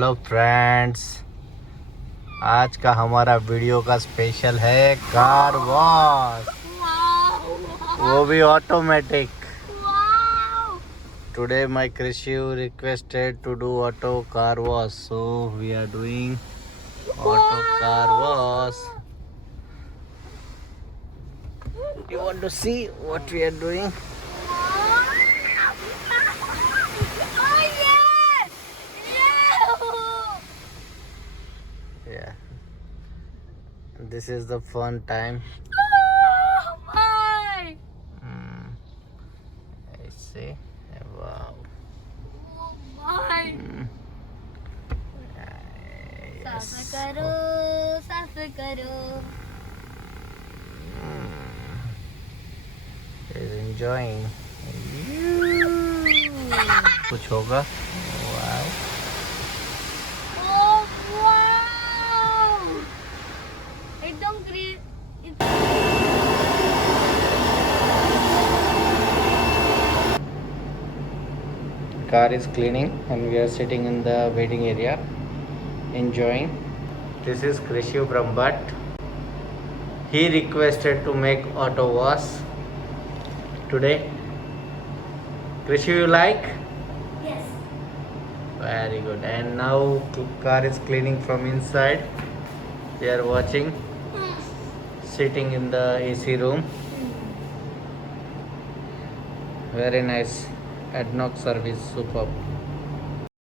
Hello friends, आज का हमारा वीडियो का स्पेशल है कार वॉश, वो भी automatic. Today my Krishiv requested to do auto car wash, so we are doing auto car wash. You want to see what we are doing? Yeah, this is the fun time. I see. Wow. साफ करो, साफ करो. Is enjoying. कुछ होगा? Wow. Oh, wow! एकदम green. Car is cleaning and we are sitting in the waiting area enjoying. This is Krishiv from Bhatt. He requested to make auto wash today. Krishiv, you like? Yes. Very good. And now car is cleaning from inside. We are watching, sitting in the AC room. Very nice. ADNOC service, superb.